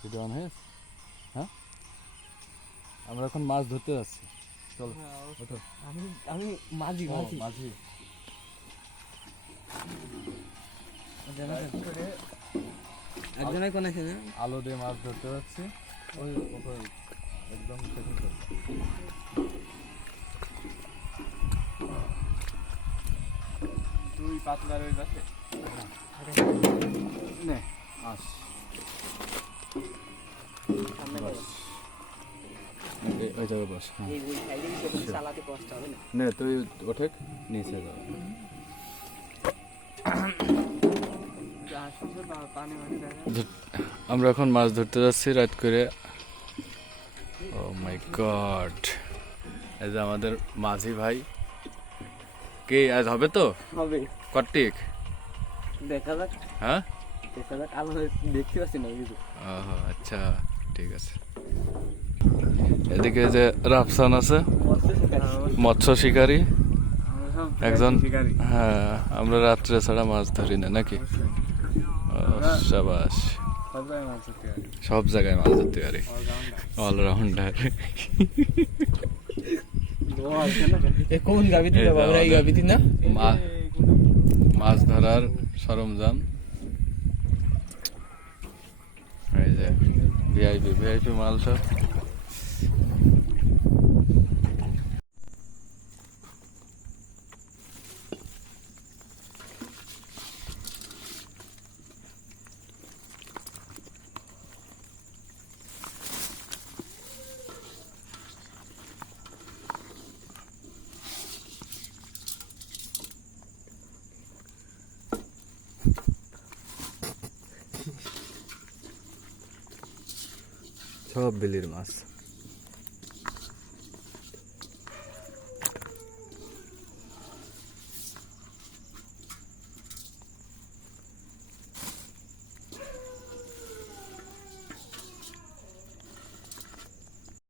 Video on হয়েছে হ্যাঁ? আমরা এখন মাছ ধরতে যাচ্ছি। চলো ওঠো। আমি আমি মাঝি মাঝি। মাঝি। একজনের কোন আছে আলো দিয়ে মাছ ধরতে যাচ্ছি। ওই একদম দুই পাতলার ওই পাশে নে আস। ওই জায়গায় বস হ্যাঁ এই ওই সাইডে যখন চালাতে কষ্ট হবে না নে তুই ওঠে নিচে যাও আসছে পানি দেখা ধর- আমরা এখন মাছ ধরতে যাচ্ছি রাত করে। Oh my god. এই যে আমাদের মাঝি ভাই। কে আজ হবে তো? হবে। কটিক দেখা যাক। হ্যাঁ? দেখা যাক দেখতে পাচ্ছি না কিছু আচ্ছা ঠিক আছে। এদিকে যে রাফসান আছে মৎস্য শিকারী। একজন হ্যাঁ আমরা রাত্রে ছাড়া মাছ ধরি না নাকি? সাবাস। সব জায়গায় মাছ ধরতে পারি। সব জায়গায় মাছ ধরতে পারি অলরাউন্ডার কোন গাবিতে মাছ ধরার সরঞ্জাম। এই যে ভিআইপি ভিআইপি মাল সব সব বিলির মাছ